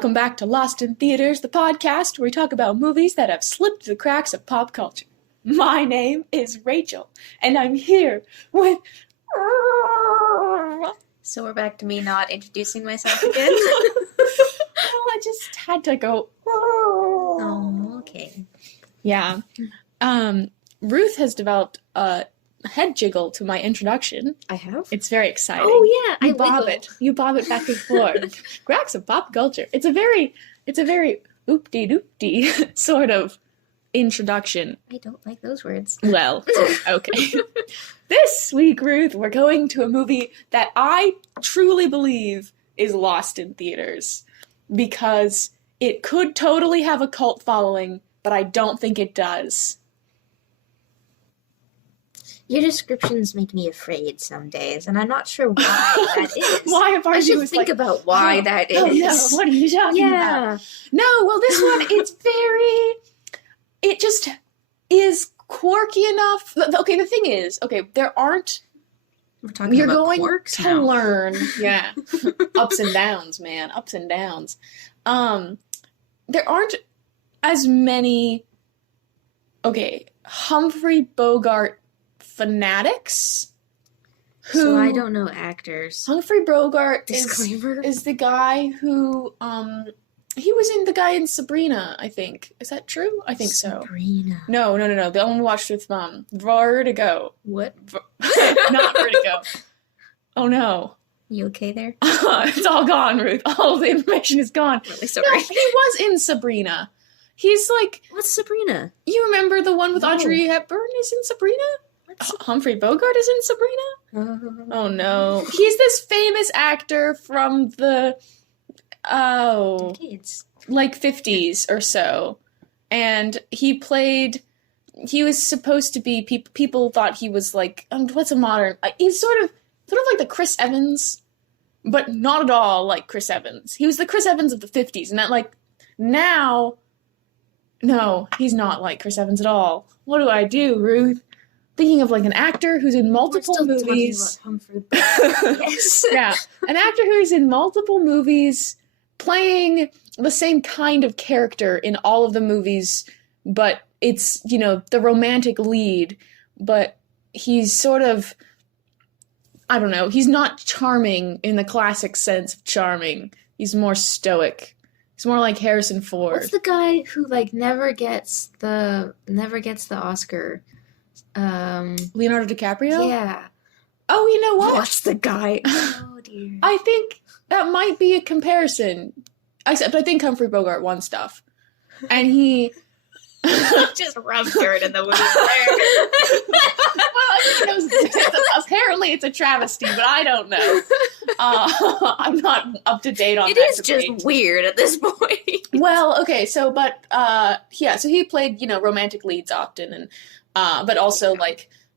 Welcome back to Lost in Theaters, the podcast where we talk about movies that have slipped through the cracks of pop culture. My name is Rachel, and I'm here with... So we're back to me not introducing myself again? Well, I just had to go... Oh, okay. Yeah. Ruth has developed a head jiggle to my introduction. I have? It's very exciting. Oh, yeah. You bob it. You bob it back and forth. Cracks of pop culture. It's a very oop-dee-doop-dee sort of introduction. I don't like those words. Well, okay. This week, Ruth, we're going to a movie that I truly believe is lost in theaters because it could totally have a cult following, but I don't think it does. Your descriptions make me afraid some days, and I'm not sure why that is. Why I should think about why that is. Oh, no, what are you talking about? No, well, this one, it just is quirky enough. Okay, the thing is, there aren't... We're talking You're about going quirks to now. learn. Yeah. Ups and downs, man. Ups and downs. There aren't as many, Humphrey Bogart fanatics who... So I don't know actors. Humphrey Bogart Disclaimer. is the guy who, he was in the guy in Sabrina, I think. Is that true? I think so. Sabrina. No. The one we watched with Vertigo. What? Not Vertigo. Oh no. You okay there? It's all gone, Ruth. All the information is gone. Really sorry. No, he was in Sabrina. He's like... What's Sabrina? You remember the one with No. Audrey Hepburn is in Sabrina? Humphrey Bogart is in Sabrina? Oh no. He's this famous actor from the... Kids. like 50s or so. And he was supposed to be... People thought he was like... what's a modern... He's sort of like the Chris Evans, but not at all like Chris Evans. He was the Chris Evans of the 50s, and that, like, now... No, he's not like Chris Evans at all. What do I do, Ruth? Thinking of, like, an actor who's in multiple movies. Humphrey Bogart. Yes. Yeah, an actor who's in multiple movies, playing the same kind of character in all of the movies, but it's, the romantic lead, but he's sort of... I don't know, he's not charming in the classic sense of charming. He's more stoic. He's more like Harrison Ford. What's the guy who never gets the Oscar? Leonardo DiCaprio? Yeah. Oh, you know what? What's the guy? Oh dear. I think that might be a comparison. Except I think Humphrey Bogart won stuff. And he... just rubbed dirt in the wound there. Apparently it's a travesty, but I don't know. I'm not up to date on It that is debate. just weird at this point. Well, okay, so he played, romantic leads often, and but also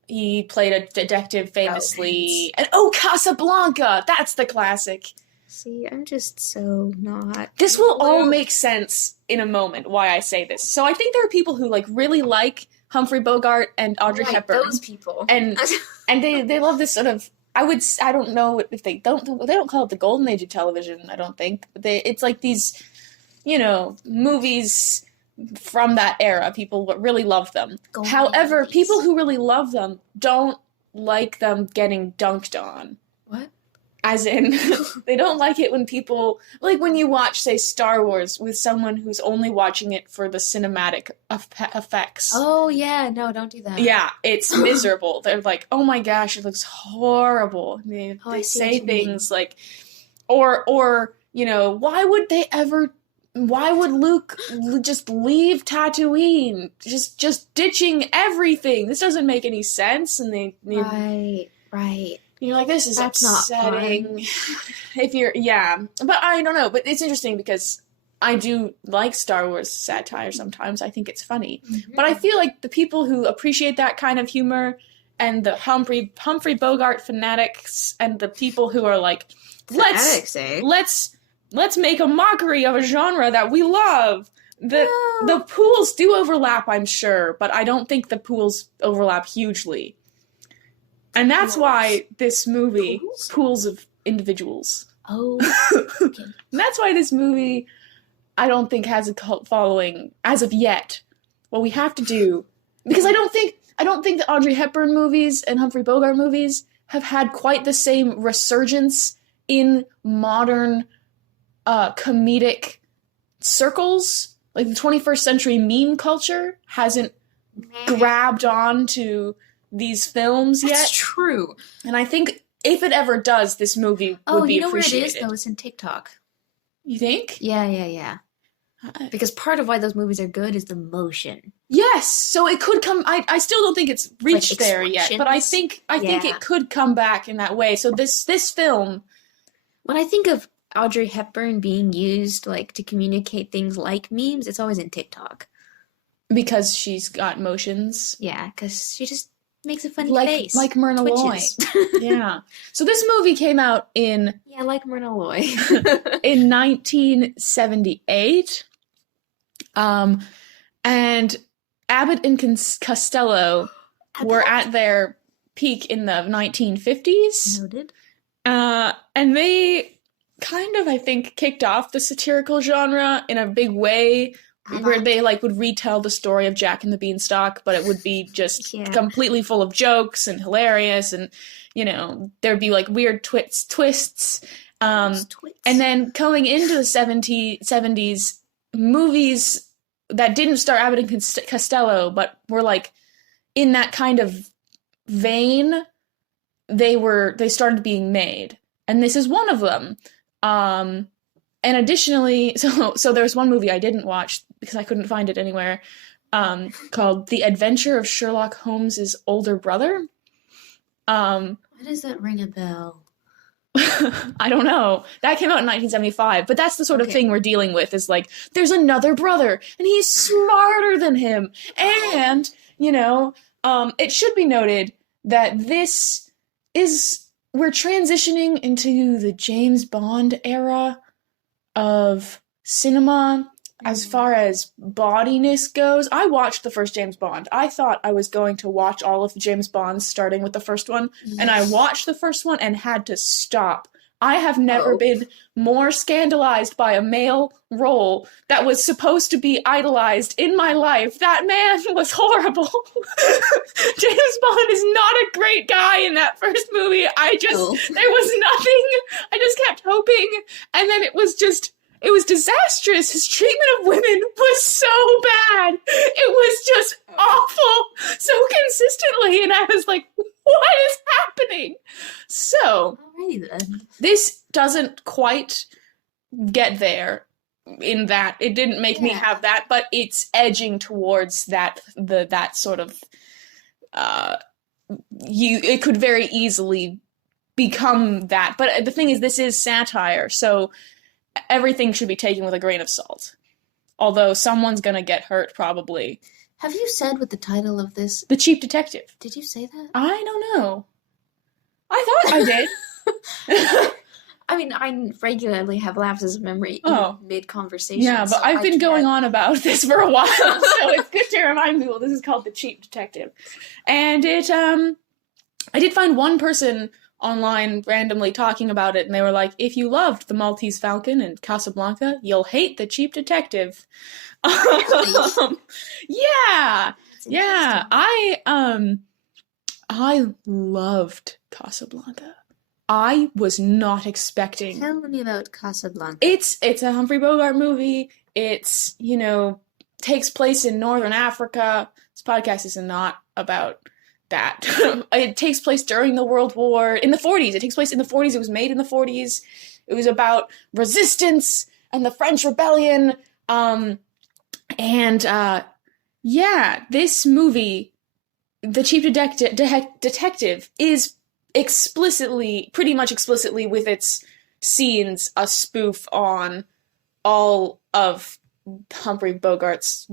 he played a detective famously. And Casablanca, that's the classic. See, I'm just so not. This will all make sense in a moment why I say this. So I think there are people who really like Humphrey Bogart and Audrey Hepburn. Those people. And they love this sort of... I don't know if they don't call it the golden age of television, I don't think. It's like these, movies from that era. People really love them. Golden However, movies. people who really love them don't like them getting dunked on. What? As in, they don't like it when people... Like when you watch, say, Star Wars with someone who's only watching it for the cinematic effects. Oh, yeah. No, don't do that. Yeah, it's miserable. They're like, oh my gosh, it looks horrible. They I see say what you mean. things like... Or, why would Luke just leave Tatooine? Just ditching everything. This doesn't make any sense. And Right. you're like, this is That's not upsetting. But I don't know. But it's interesting because I do like Star Wars satire sometimes. I think it's funny. Mm-hmm. But I feel like the people who appreciate that kind of humor and the Humphrey Bogart fanatics and the people who are like, let's make a mockery of a genre that we love. The pools do overlap, I'm sure, but I don't think the pools overlap hugely. And that's why this movie, pools of individuals. Oh, And that's why this movie I don't think has a cult following as of yet. What we have to do, because I don't think the Audrey Hepburn movies and Humphrey Bogart movies have had quite the same resurgence in modern comedic circles. Like the 21st century meme culture hasn't grabbed on to these films yet. That's true. And I think if it ever does, this movie would be appreciated. Oh, you know where it is, though? It's in TikTok. You think? Yeah. Because part of why those movies are good is the motion. Yes, so it could come. I still don't think it's reached Like there yet, but I think it could come back in that way. So this film, when I think of Audrey Hepburn being used like to communicate things like memes, it's always in TikTok. Because she's got motions. Yeah, because she just makes a funny like, face. Like Myrna Loy. Yeah. So this movie came out in... Yeah, like Myrna Loy. in 1978. And Abbott and Costello were at their peak in the 1950s. Noted. And they kind of, I think, kicked off the satirical genre in a big way, where they like would retell the story of Jack and the Beanstalk, but it would be just completely full of jokes and hilarious, and you know there'd be like weird twists. And then coming into the 70s, movies that didn't star Abbott and Costello, but were like in that kind of vein, they started being made, and this is one of them. And additionally, so there's one movie I didn't watch because I couldn't find it anywhere, called The Adventure of Sherlock Holmes' Older Brother. Why does that ring a bell? I don't know. That came out in 1975, but that's the sort of thing we're dealing with, is like, there's another brother, and he's smarter than him. And, you know, it should be noted that we're transitioning into the James Bond era of cinema as far as bodiness goes. I watched the first James Bond. I thought I was going to watch all of the James Bonds starting with the first one, and I watched the first one and had to stop. I have never been more scandalized by a male role that was supposed to be idolized in my life. That man was horrible. James Bond is not a great guy in that first movie. There was nothing. I just kept hoping. And then it was disastrous. His treatment of women was so bad. It was just awful so consistently. And I was like, what is happening? So, this doesn't quite get there in that. It didn't make me have that, but it's edging towards that sort of, it could very easily become that. But the thing is, this is satire, so everything should be taken with a grain of salt. Although someone's gonna get hurt, probably. Have you said what the title of this? The Cheap Detective. Did you say that? I don't know. I thought I did. I mean, I regularly have lapses of memory in mid-conversation. Yeah, but I've been going on about this for a while, so it's good to remind people this is called The Cheap Detective. And I did find one person online randomly talking about it, and they were like, if you loved The Maltese Falcon and Casablanca, you'll hate The Cheap Detective. Yeah. I loved Casablanca. I was not expecting. Tell me about Casablanca. It's a Humphrey Bogart movie. It's, takes place in Northern Africa. This podcast is not about that. It takes place during the World War, in the 40s. It takes place in the 40s. It was made in the 40s. It was about resistance and the French Rebellion. This movie, The Cheap Detective, is pretty much explicitly with its scenes, a spoof on all of Humphrey Bogart's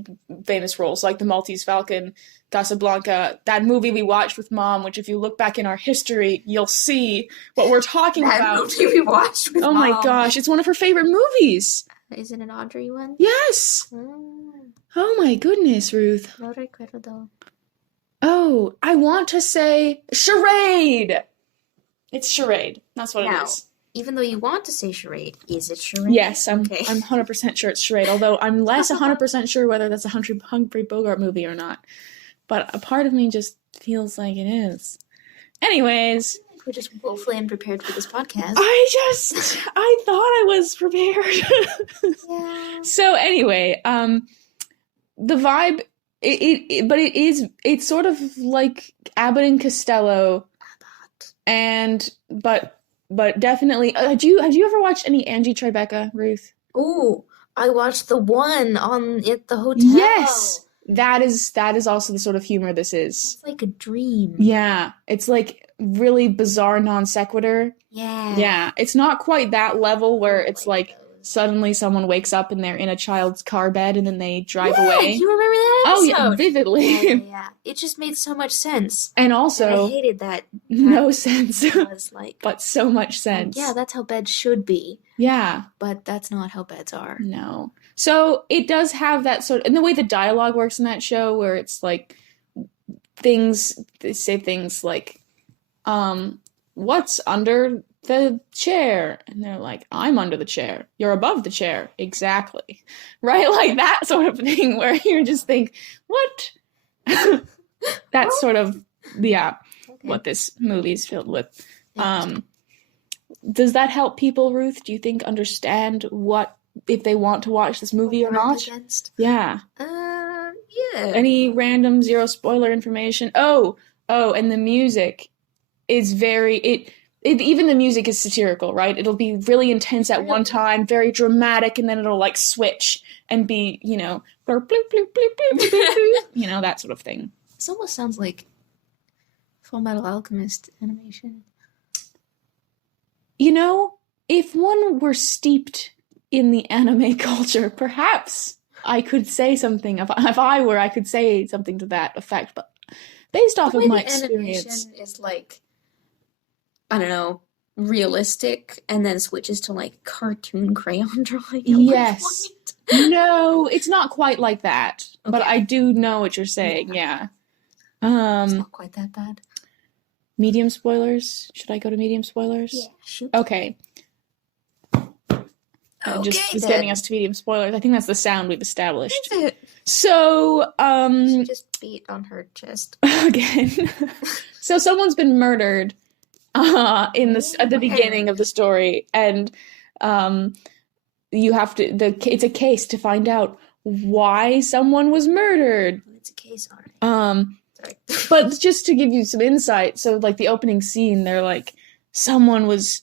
famous roles, like The Maltese Falcon, Casablanca, that movie we watched with Mom, which if you look back in our history, you'll see what we're talking about. That movie we watched with Mom. Oh my gosh, it's one of her favorite movies. Is it an Audrey one? Yes. Oh my goodness, Ruth. No recuerdo. Oh, I want to say Charade. It's Charade. That's what it is. even though you want to say charade, is it charade? Yes, I'm Okay. I'm 100% sure it's charade, although I'm less 100% sure whether that's a Humphrey Bogart movie or not. But a part of me just feels like it is. Anyways, We're just woefully unprepared for this podcast. I thought I was prepared. Yeah. So anyway, the vibe, it's sort of like Abbott and Costello, but definitely. Have you ever watched any Angie Tribeca, Ruth? Oh, I watched the one at the hotel. Yes, that is also the sort of humor this is. It's like a dream. Yeah, it's like really bizarre non sequitur. Yeah. Yeah, it's not quite that level where it's like suddenly someone wakes up and they're in a child's car bed and then they drive away. You remember that Oh episode? yeah, vividly. Yeah. It just made so much sense. And I also hated that. no sense, It was like, but so much sense. yeah, that's how beds should be. Yeah. But that's not how beds are. No. So it does have that sort of, and the way the dialogue works in that show, where it's like they say things like, what's under the chair? And they're like, I'm under the chair. You're above the chair. Exactly. Right? Like that sort of thing where you just think, what? That's sort of, yeah, Okay. what this movie's filled with. Yeah. Does that help people, Ruth? Do you think understand what, if they want to watch this movie or not? Against? Yeah. Yeah. Any random zero spoiler information? Oh, and the music is even the music is satirical, right? It'll be really intense at one time, very dramatic, and then it'll like switch and be, bloop, bloop, bloop, bloop, bloop, bloop, that sort of thing. This almost sounds like Full Metal Alchemist animation. If one were steeped in the anime culture, perhaps I could say something. If I were, I could say something to that effect. But based off of my experience, animation is like, I don't know, realistic, and then switches to like cartoon crayon drawing. Yes. No, it's not quite like that. Okay. But I do know what you're saying. Yeah. It's not quite that bad. Medium spoilers. Should I go to medium spoilers? Yeah, shoot. Okay. Just getting us to medium spoilers. I think that's the sound we've established. Is it? So, She just beat on her chest. again. So someone's been murdered at the beginning of the story, and you have to it's a case to find out why someone was murdered. It's a case, alright. Sorry. But just to give you some insight, so like the opening scene, they're like, someone was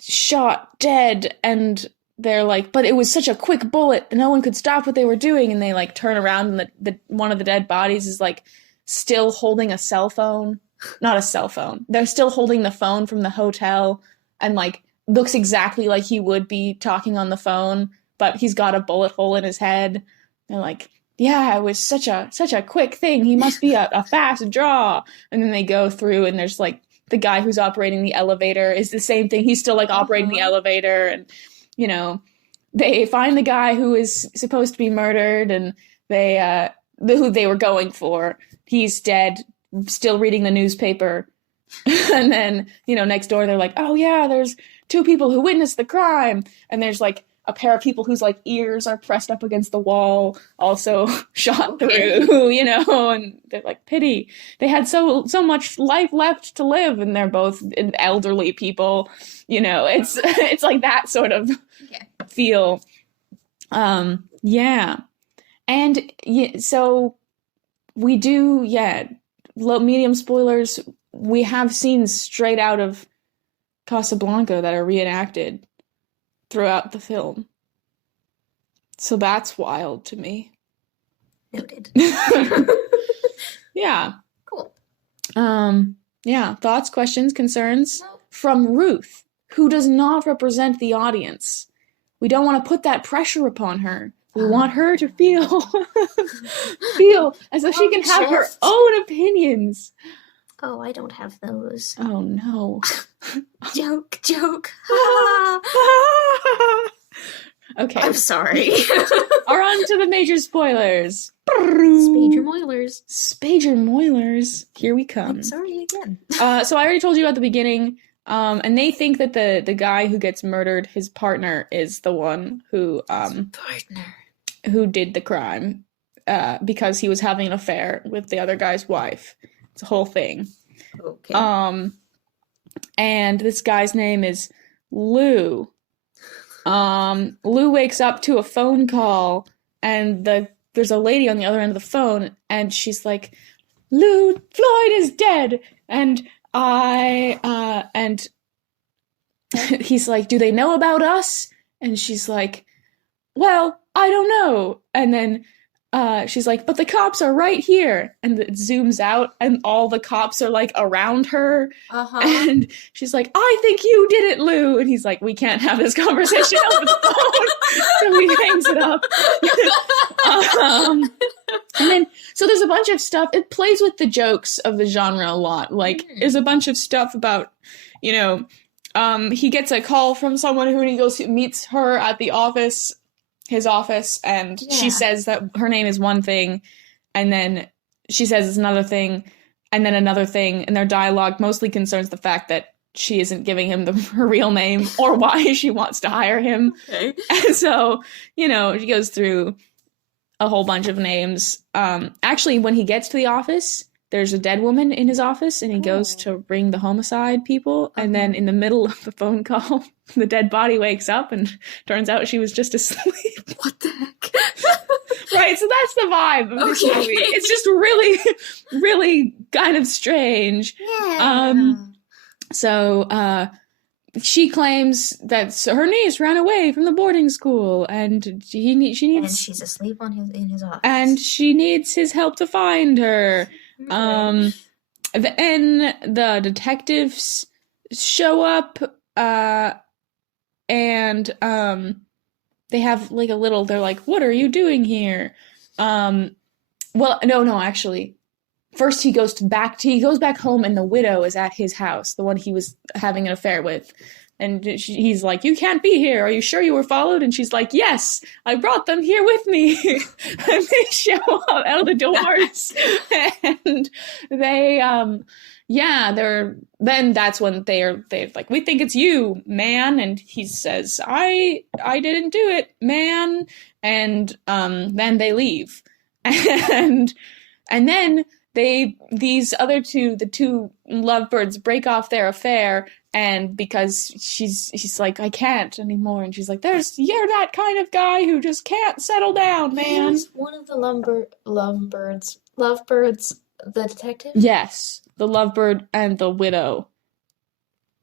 shot dead, and they're like, but it was such a quick bullet, no one could stop what they were doing, and they like turn around, and the one of the dead bodies is like still holding a cell phone. Not a cell phone. They're still holding the phone from the hotel, and like looks exactly like he would be talking on the phone, but he's got a bullet hole in his head. They're like, yeah, it was such a quick thing. He must be a fast draw. And then they go through, and there's like the guy who's operating the elevator is the same thing. He's still like operating the elevator, and they find the guy who is supposed to be murdered, and who they were going for. He's dead, still reading the newspaper. And then, next door they're like, oh yeah, there's two people who witnessed the crime. And there's like a pair of people whose like ears are pressed up against the wall, also shot through, and they're like, pity. They had so much life left to live, and they're both elderly people, it's like that sort of feel. Yeah. And so we do, low medium spoilers. We have scenes straight out of Casablanca that are reenacted throughout the film. So that's wild to me. Noted. Yeah. Cool. Yeah. Thoughts, questions, concerns from Ruth, who does not represent the audience. We don't want to put that pressure upon her. We want her to feel as though she can have her own opinions. Oh, I don't have those. Oh no. Joke. Okay. I'm sorry. Are on to the major spoilers. Spager Moilers. Spager Moilers. Here we come. I'm sorry again. So I already told you at the beginning, And they think that the guy who gets murdered, his partner, is the one Partner. who did the crime, because he was having an affair with the other guy's wife. It's a whole thing. Okay. And this guy's name is Lou. Lou wakes up to a phone call, and there's a lady on the other end of the phone, and she's like, Lou, Floyd is dead, and and he's like, do they know about us? And she's like, well, I don't know. And then she's like, but the cops are right here. And it zooms out, and all the cops are like around her. And she's like, I think you did it, Lou. And he's like, we can't have this conversation over the phone. So he hangs it up. And then, so there's a bunch of stuff. It plays with the jokes of the genre a lot. Like, there's a bunch of stuff about, you know, he gets a call from someone who he goes meets her at the office, his office, and she says that her name is one thing, and then she says it's another thing, and then another thing, and their dialogue mostly concerns the fact that she isn't giving him her real name or why she wants to hire him. Okay. And so, you know, she goes through a whole bunch of names. Actually, when he gets to the office, there's a dead woman in his office, and he goes to ring the homicide people, and then in the middle of the phone call, the dead body wakes up, and turns out she was just asleep. What the heck? Right, so that's the vibe of this movie. It's just really, really kind of strange. Yeah. So she claims that her niece ran away from the boarding school, and she needs, and she's asleep in his office, and she needs his help to find her. Then the detectives show up, and they have like a little. They're like, "What are you doing here?" Well, no, actually. First, he goes back home, and the widow is at his house, the one he was having an affair with. And he's like, you can't be here. Are you sure you were followed? And she's like, yes, I brought them here with me. And they show up out of the doors. And they, then that's when they're like, we think it's you, man. And he says, I didn't do it, man. And then they leave. And then these other two, the two lovebirds, break off their affair, and because she's like, I can't anymore, and she's like, you're that kind of guy who just can't settle down, man. He's one of the lovebirds, the detective? Yes, the lovebird and the widow.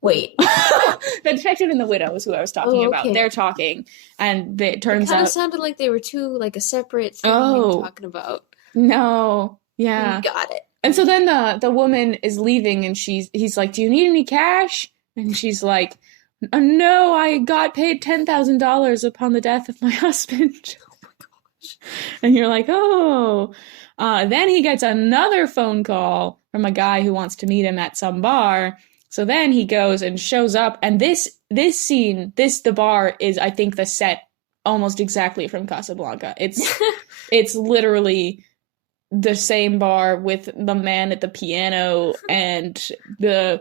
Wait. The detective and the widow is who I was talking about. They're talking, and it turns out... It kind of sounded like they were two, like a separate thing they were talking about. No. Yeah. Got it. And so then the woman is leaving, and he's like, do you need any cash? And she's like, no, I got paid $10,000 upon the death of my husband. Oh my gosh. And you're like, oh. Then he gets another phone call from a guy who wants to meet him at some bar. So then he goes and shows up, and this scene, the bar is, I think, the set almost exactly from Casablanca. It's literally the same bar with the man at the piano and the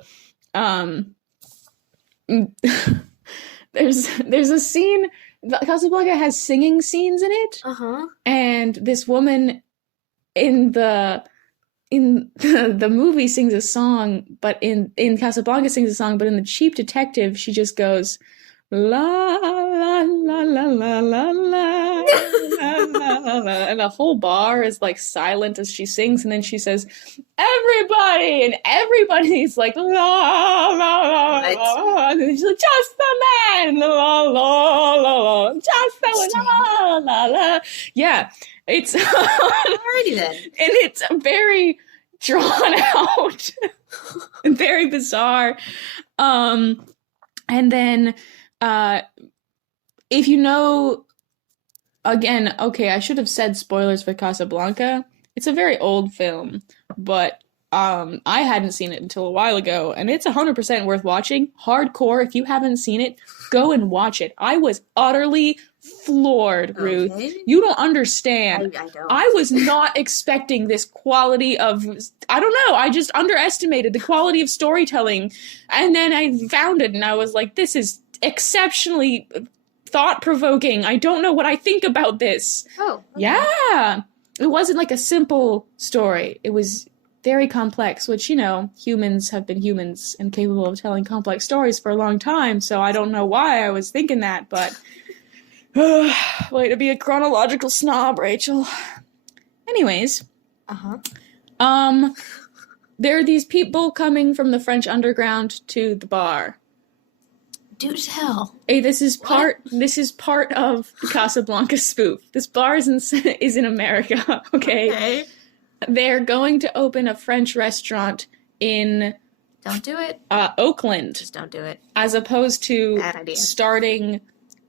there's a scene. Casablanca has singing scenes in it. And this woman in the movie sings a song, but in Casablanca sings a song, but in The Cheap Detective she just goes la la la la la la la and the whole bar is like silent as she sings, and then she says everybody, and everybody's like la la la la, and she's like just the man, la la la la, just the la la la. Yeah, it's alrighty then, and it's very drawn out and very bizarre. And then if you know, again, okay, I should have said spoilers for Casablanca. It's a very old film, but I hadn't seen it until a while ago, and it's 100% worth watching. Hardcore, if you haven't seen it, go and watch it. I was utterly floored, Ruth. Okay. You don't understand. I don't. I was not expecting this quality of, I don't know, I just underestimated the quality of storytelling. And then I found it and I was like, this is exceptionally thought-provoking. I don't know what I think about this. Oh. Okay. Yeah. It wasn't like a simple story. It was very complex, which, you know, humans have been humans and capable of telling complex stories for a long time, so I don't know why I was thinking that, but way to be a chronological snob, Rachel. Anyways, there are these people coming from the French underground to the bar. Do tell. Hey, this is part of the Casablanca spoof. This bar is in America, okay? They're going to open a French restaurant in Don't do it. Oakland. Just don't do it. As opposed to Bad idea. starting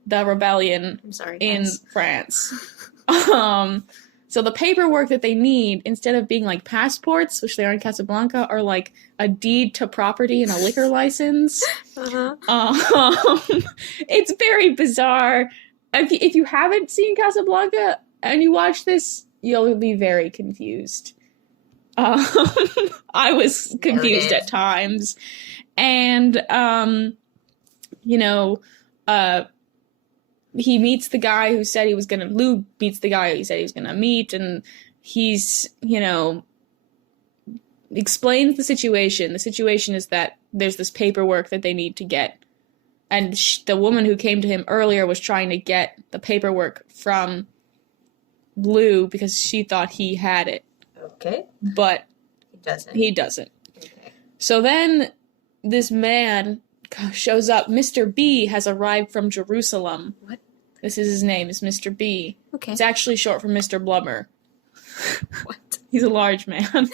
the rebellion I'm sorry, in guys. France. So the paperwork that they need, instead of being like passports, which they are in Casablanca, are like a deed to property and a liquor license. It's very bizarre. If you haven't seen Casablanca and you watch this, you'll be very confused. I was confused at times. And, he meets the guy who said he was gonna, Lou meets the guy he said he was gonna meet, and he's, explains the situation. The situation is that there's this paperwork that they need to get. And the woman who came to him earlier was trying to get the paperwork from Lou because she thought he had it. Okay. But he doesn't. Okay. So then this man shows up. Mr. B has arrived from Jerusalem. What? This is his name, is Mr. B. Okay. It's actually short for Mr. Blubber. What? He's a large man. What's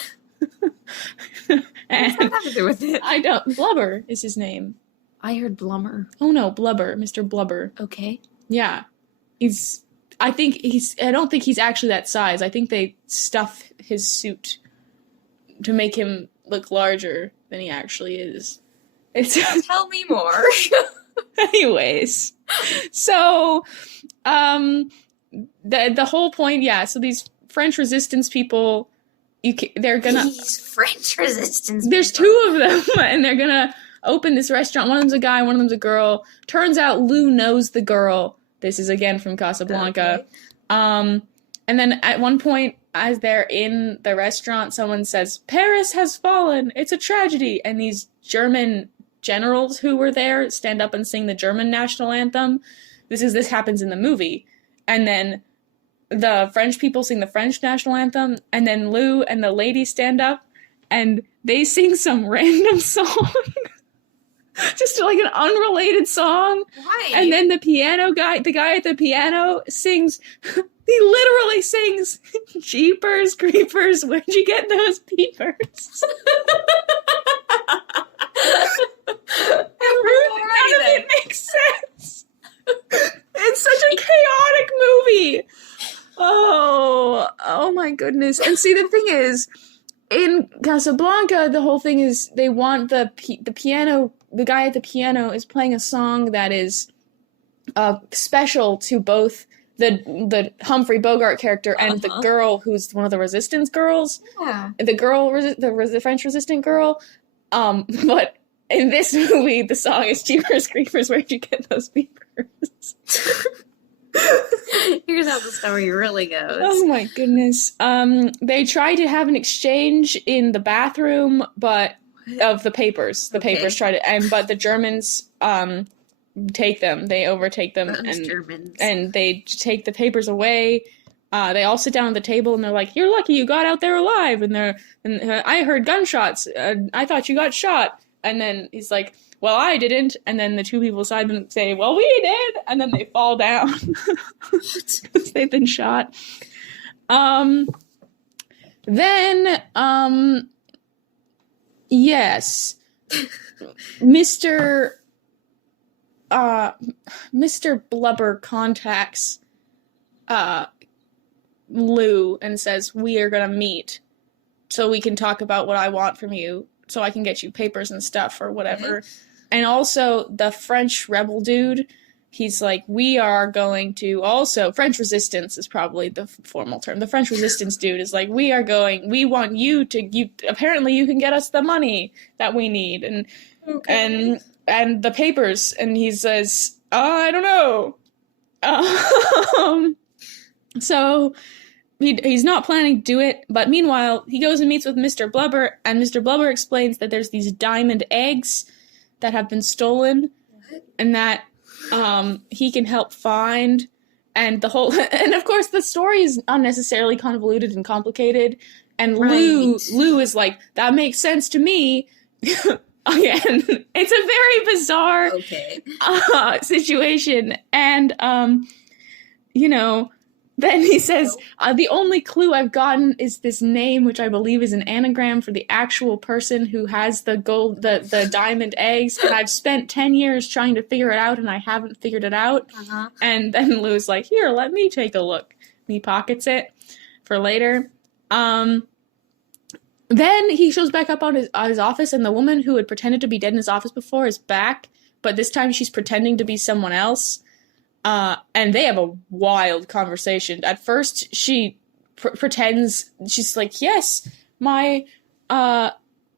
that have to do with it? I don't. Blubber is his name. I heard Blummer. Oh no, Blubber. Mr. Blubber. Okay. Yeah. I don't think he's actually that size. I think they stuff his suit to make him look larger than he actually is. Tell me more. Anyways, so the whole point, so these French resistance people, they're gonna. These French resistance. There's two of them, and they're gonna open this restaurant. One of them's a guy, one of them's a girl. Turns out Lou knows the girl. This is again from Casablanca. Okay. And then at one point, as they're in the restaurant, someone says, "Paris has fallen. It's a tragedy." And these German generals who were there stand up and sing the German national anthem. This happens in the movie. And then the French people sing the French national anthem, and then Lou and the lady stand up and they sing some random song. Just like an unrelated song. Why? And then the guy at the piano sings, he literally sings, "Jeepers Creepers, where'd you get those peepers?" None of it makes sense. It's such a chaotic movie. Oh my goodness. And see, the thing is, in Casablanca, the whole thing is they want the piano. The guy at the piano is playing a song that is special to both the Humphrey Bogart character and the girl who's one of the resistance girls. Yeah. The girl, the French resistant girl. But in this movie, the song is "Jeepers Creepers, where'd you get those peepers?" Here's how the story really goes. Oh my goodness. They try to have an exchange in the bathroom, but of the papers. The papers try to, but the Germans take them. They overtake them, and they take the papers away. They all sit down at the table and they're like, "You're lucky you got out there alive." And I heard gunshots. I thought you got shot. And then he's like, "Well, I didn't." And then the two people beside them say, "Well, we did." And then they fall down because they've been shot. Yes, Mr. Blubber contacts Lou and says, "We are gonna meet so we can talk about what I want from you, so I can get you papers and stuff or whatever." And also the French rebel dude, he's like, we are going to also, French resistance is probably the formal term. The French resistance dude is like, we want apparently you can get us the money that we need. And the papers. And he says, I don't know. So he's not planning to do it, but meanwhile, he goes and meets with Mr. Blubber, and Mr. Blubber explains that there's these diamond eggs that have been stolen, and that he can help find, and and of course the story is unnecessarily convoluted and complicated, and Lou is like, that makes sense to me. Again, it's a very bizarre situation, and then he says, the only clue I've gotten is this name, which I believe is an anagram for the actual person who has the diamond eggs, and I've spent 10 years trying to figure it out, and I haven't figured it out. And then Lou's like, here, let me take a look. And he pockets it for later. Then he shows back up on his office, and the woman who had pretended to be dead in his office before is back, but this time she's pretending to be someone else. And they have a wild conversation. At first, she pretends, she's like, yes,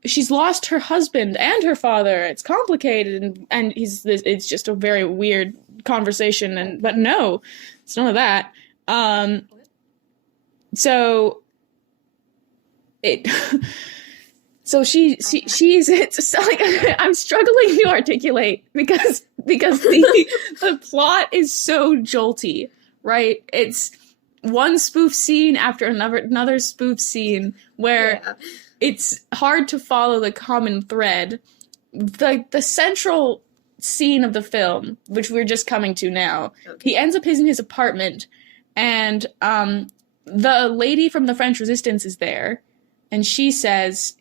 she's lost her husband and her father. It's complicated. And it's just a very weird conversation. But no, it's none of that. So it's like, I'm struggling to articulate because the plot is so jolty, right? It's one spoof scene after another spoof scene where it's hard to follow the common thread. The central scene of the film, which we're just coming to now, he ends up in his apartment, and the lady from the French Resistance is there. And she says,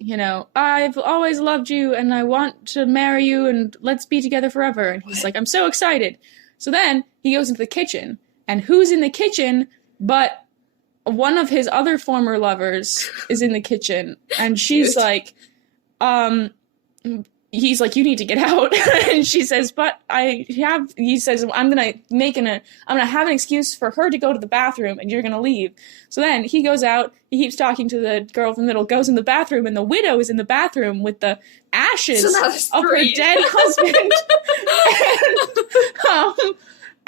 I've always loved you, and I want to marry you, and let's be together forever. And he's like, I'm so excited. So then he goes into the kitchen, and who's in the kitchen but one of his other former lovers is in the kitchen. And she's like, he's like, you need to get out. And she says, he says, I'm going to have an excuse for her to go to the bathroom, and you're going to leave. So then he goes out, he keeps talking to the girl in the middle, goes in the bathroom, and the widow is in the bathroom with the ashes of her dead husband.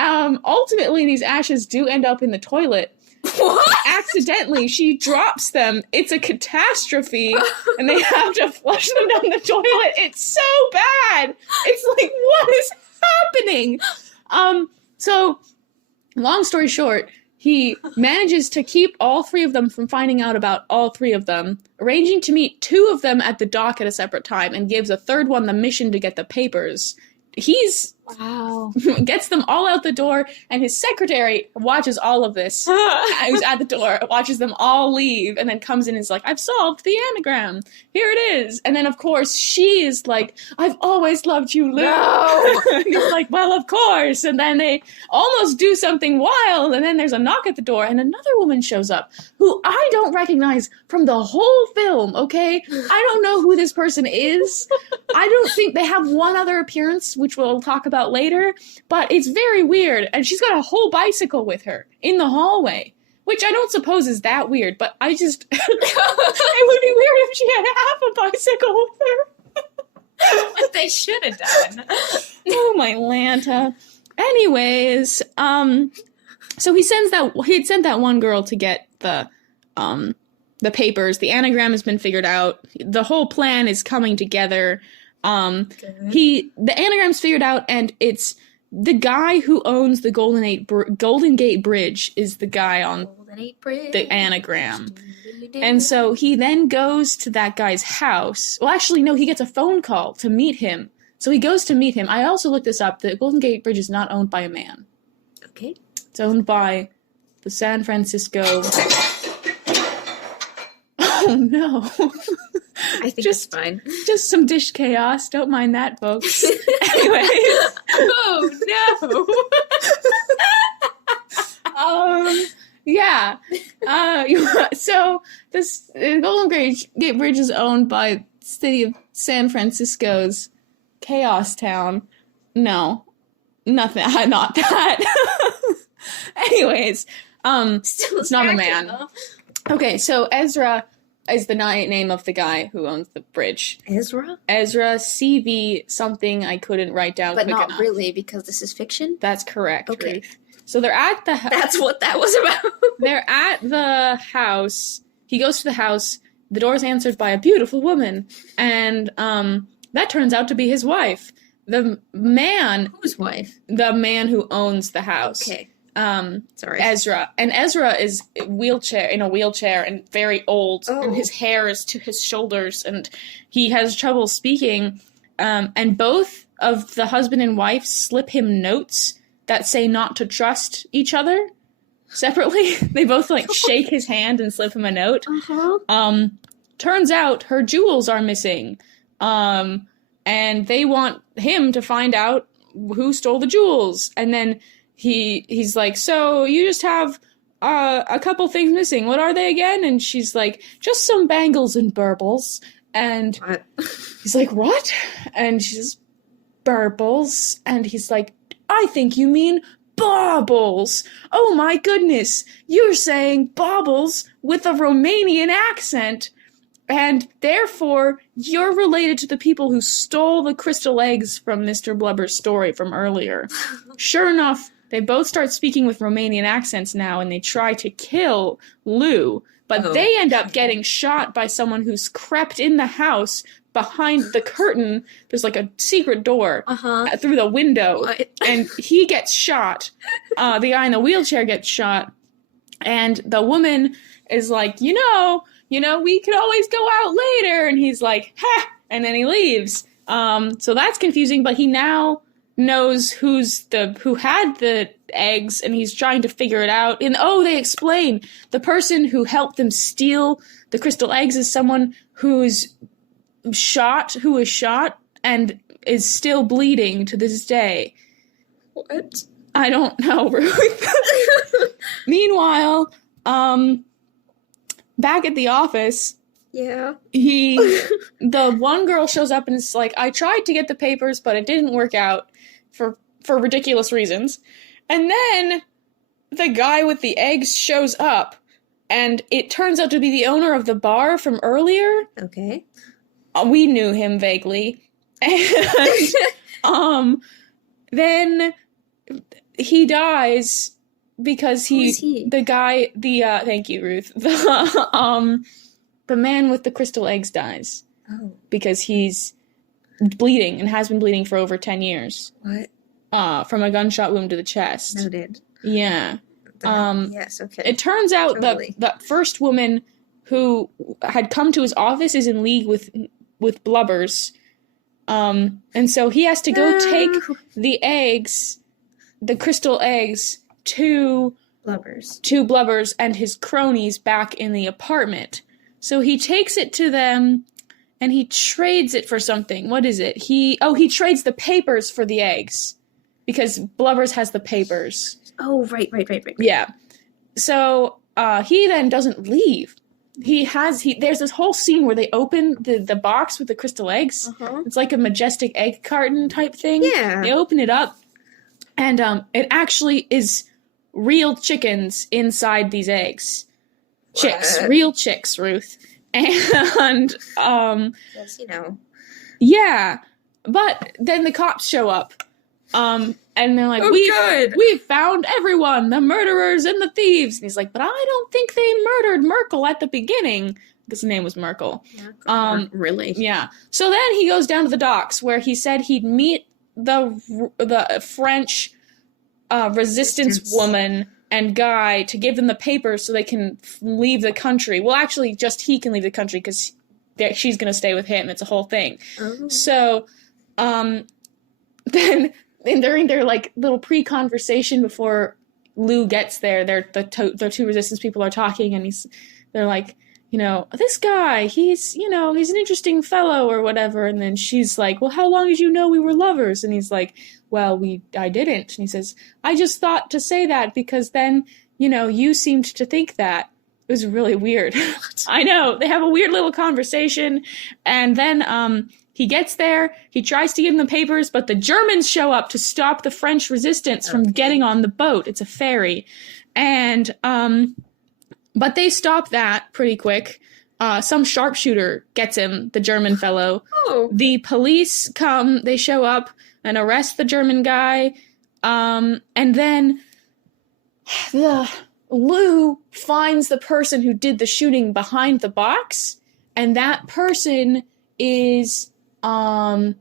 And, ultimately, these ashes do end up in the toilet. What? Accidentally, she drops them. It's a catastrophe, and they have to flush them down the toilet. It's so bad. It's like, what is happening? So, long story short, he manages to keep all three of them from finding out about all three of them, arranging to meet two of them at the dock at a separate time, and gives a third one the mission to get the papers. Gets them all out the door, and his secretary watches all of this. Who's at the door, watches them all leave, and then comes in and is like, I've solved the anagram. Here it is. And then, of course, she is like, I've always loved you, Lou. No. And he's like, well, of course. And then they almost do something wild, and then there's a knock at the door, and another woman shows up, who I don't recognize from the whole film, okay? I don't know who this person is. I don't think they have one other appearance, which we'll talk about later, but it's very weird, and she's got a whole bicycle with her in the hallway, which I don't suppose is that weird, but I just, it would be weird if she had half a bicycle with her. What they should have done. Oh my Lanta. Anyways, so he had sent that one girl to get the papers. The anagram has been figured out. The whole plan is coming together. The anagram's figured out, and it's the guy who owns the Golden Gate Bridge is the guy on the anagram. And so he then goes to that guy's house. Well, actually, no, he gets a phone call to meet him. So he goes to meet him. I also looked this up. The Golden Gate Bridge is not owned by a man. Okay. It's owned by the San Francisco... Oh, no. I think it's fine. Just some dish chaos. Don't mind that, folks. Anyways. Oh, no. Yeah. So this Golden Gate Bridge is owned by the city of San Francisco's Chaos Town. No. Nothing, not that. Anyways, it's not a man. Though. Okay, so Ezra is the name of the guy who owns the bridge. Ezra? Ezra CV something I couldn't write down but quick not enough. really, because this is fiction? That's correct, Okay. Ruth. So they're at the house. That's what that was about. They're at the house. He goes to the house. The door's answered by a beautiful woman. And that turns out to be his wife. The man... Whose wife? The man who owns the house. Okay. Sorry. Ezra. And Ezra is in a wheelchair and very old. Oh. And his hair is to his shoulders. And he has trouble speaking. And both of the husband and wife slip him notes that say not to trust each other separately. They both, like, shake his hand and slip him a note. Uh-huh. Turns out her jewels are missing. And they want him to find out who stole the jewels. And then he's like, so you just have a couple things missing. What are they again? And she's like, just some bangles and burbles. And What? he's like, what? And she says, burbles. And he's like, I think you mean baubles. Oh my goodness. You're saying baubles with a Romanian accent. And therefore, you're related to the people who stole the crystal eggs from Mr. Blubber's story from earlier. Sure enough, they both start speaking with Romanian accents now, and they try to kill Lou. But they end up getting shot by someone who's crept in the house behind the curtain. There's like a secret door through the window. What? And he gets shot. The guy in the wheelchair gets shot. And the woman is like, you know, we could always go out later. And he's like, ha! And then he leaves. So that's confusing, but he now knows who had the eggs, and he's trying to figure it out. And they explain the person who helped them steal the crystal eggs is someone who was shot and is still bleeding to this day. What? I don't know, Ruth. Meanwhile, back at the office, Yeah. the one girl shows up and is like, I tried to get the papers, but it didn't work out for ridiculous reasons. And then the guy with the eggs shows up, and it turns out to be the owner of the bar from earlier. Okay. We knew him vaguely. And then he dies because Who is he? the guy, thank you, Ruth. The man with the crystal eggs dies. Oh. Because he's bleeding and has been bleeding for over 10 years. What? From a gunshot wound to the chest. Noted. Yeah. Yes, okay. It turns out Totally. that first woman who had come to his office is in league with Blubbers. And so he has to go take the eggs, the crystal eggs, to Blubbers and his cronies back in the apartment. So he takes it to them, and he trades it for something. What is it? He trades the papers for the eggs, because Blubbers has the papers. Oh, right. Yeah. So he then doesn't leave. There's this whole scene where they open the box with the crystal eggs. Uh-huh. It's like a majestic egg carton type thing. Yeah. They open it up, and it actually is real chickens inside these eggs. Chicks, real chicks, Ruth. And Yes, you know. yeah, but then the cops show up. And they're like, we found everyone, the murderers and the thieves. And he's like, but I don't think they murdered Merkel at the beginning. Because the name was Merkel. Really? Yeah. So then he goes down to the docks, where he said he'd meet the French resistance woman and guy to give them the papers so they can leave the country. Well, actually, just he can leave the country because she's going to stay with him. It's a whole thing. Oh. So, then during their like little pre-conversation before Lou gets there, the two resistance people are talking, and they're like, this guy, he's an interesting fellow or whatever. And then she's like, well, how long did you know we were lovers? And he's like, well, I didn't. And he says, I just thought to say that because then, you seemed to think that. It was really weird. I know. They have a weird little conversation. And then He gets there, he tries to give them the papers, but the Germans show up to stop the French resistance from getting on the boat. It's a ferry. And, but they stop that pretty quick. Some sharpshooter gets him, the German fellow. Oh. The police come, they show up and arrest the German guy. And then Lou finds the person who did the shooting behind the box, and that person is, I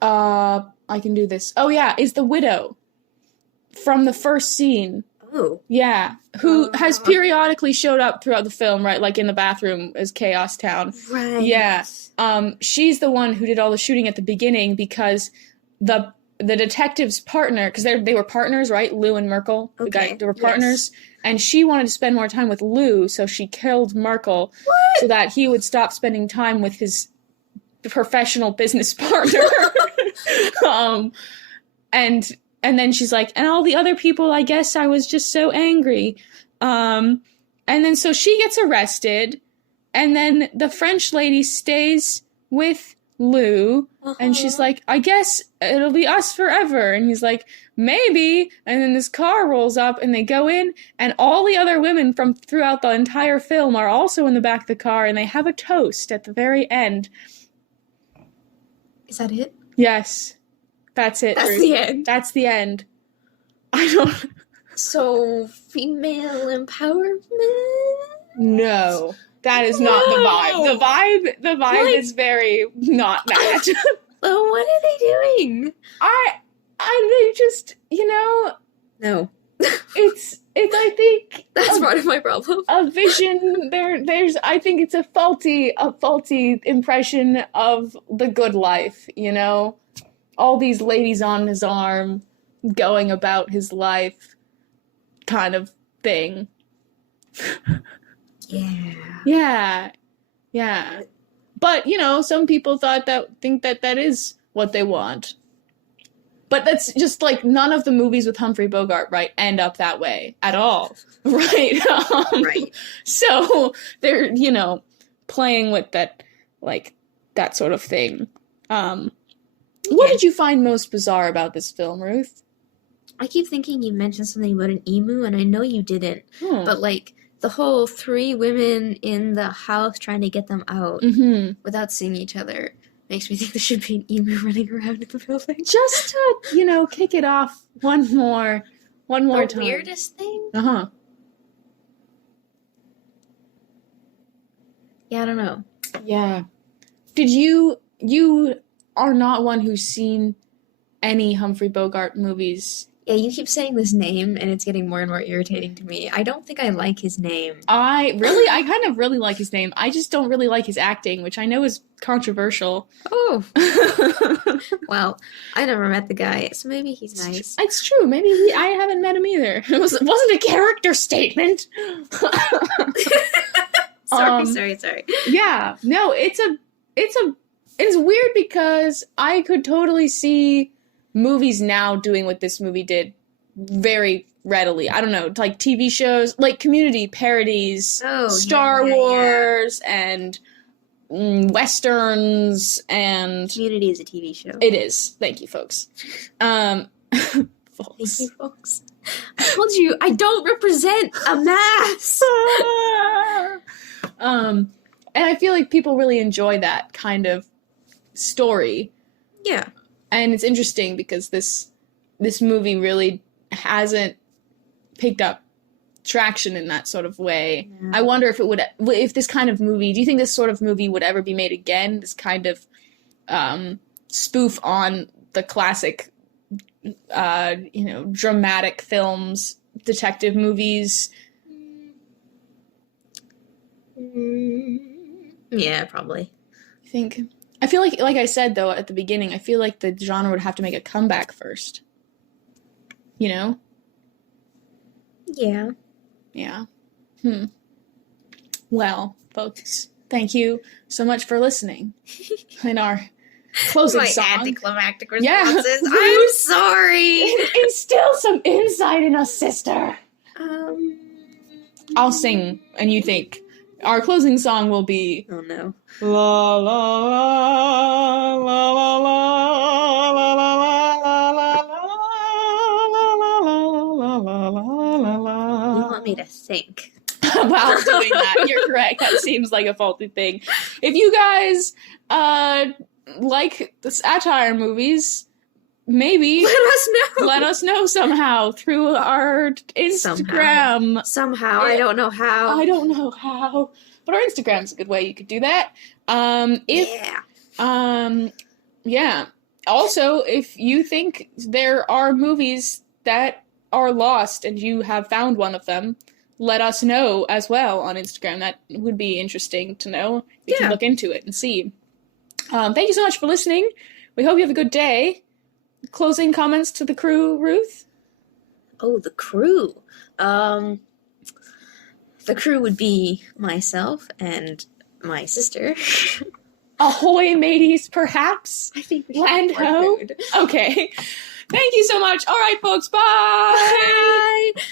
can do this. Oh yeah, is the widow from the first scene. Oh. Yeah, who has periodically showed up throughout the film, right? Like in the bathroom as Chaos Town. Right. Yeah. She's the one who did all the shooting at the beginning because the detective's partner, because they were partners, right? Lou and Merkel. Okay. The guy, they were partners. Yes. And she wanted to spend more time with Lou, so she killed Merkel so that he would stop spending time with his professional business partner. And then she's like, and all the other people, I guess I was just so angry. And then so she gets arrested, and then the French lady stays with Lou, and she's like, I guess it'll be us forever. And he's like, maybe. And then this car rolls up, and they go in, and all the other women from throughout the entire film are also in the back of the car, and they have a toast at the very end. Is that it? Yes. That's it. That's the end. That's the end. I don't... So, female empowerment? No. That is not the vibe. The vibe is very not that. Well, what are they doing? they just, No. it's I think That's part of my problem. A vision there's I think it's a faulty impression of the good life, all these ladies on his arm going about his life kind of thing. Yeah. Yeah. But, some people think that is what they want. But that's just like none of the movies with Humphrey Bogart, right, end up that way at all. Right. Right. So they're, playing with that, like, that sort of thing. What did you find most bizarre about this film, Ruth? I keep thinking you mentioned something about an emu, and I know you didn't. But, like, the whole 3 women in the house trying to get them out without seeing each other makes me think there should be an emu running around in the building. Just to, kick it off one more time. The weirdest thing? Uh-huh. Yeah, I don't know. Yeah. Did you are not one who's seen any Humphrey Bogart movies. Yeah, you keep saying this name, and it's getting more and more irritating to me. I don't think I like his name. I kind of really like his name. I just don't really like his acting, which I know is controversial. Oh. Well, I never met the guy, so maybe he's nice. It's true. Maybe I haven't met him either. It wasn't a character statement. Sorry. Yeah. No, it's weird because I could totally see movies now doing what this movie did very readily. I don't know, like TV shows, like Community parodies, Star Wars, and Westerns, and... Community is a TV show. It is. Thank you, folks. Thank you, folks. I told you, I don't represent a mass! And I feel like people really enjoy that kind of story. Yeah. And it's interesting because this movie really hasn't picked up traction in that sort of way. Yeah. I wonder if this kind of movie, do you think this sort of movie would ever be made again? This kind of spoof on the classic, dramatic films, detective movies? Yeah, probably. I think... I feel like I said, though, at the beginning, I feel like the genre would have to make a comeback first. Yeah. Yeah. Well, folks, thank you so much for listening. In our closing song. Anticlimactic responses. Yeah. I'm sorry. Instill some insight in us, sister. I'll sing, and you think, Our closing song will be Oh no. la la la la la la la la la la. You want me to think? While doing that, you're correct. That seems like a faulty thing. If you guys like the satire movies, maybe let us know somehow through our Instagram. Somehow. I don't know how. I don't know how, but our Instagram's a good way you could do that. Yeah. Also, if you think there are movies that are lost and you have found one of them, let us know as well on Instagram. That would be interesting to know. We can look into it and see. Thank you so much for listening. We hope you have a good day. Closing comments to the crew, Ruth? Oh, the crew. The crew would be myself and my sister. Ahoy, mateys, perhaps? I think we Land ho? Okay. Thank you so much. All right, folks. Bye. Bye.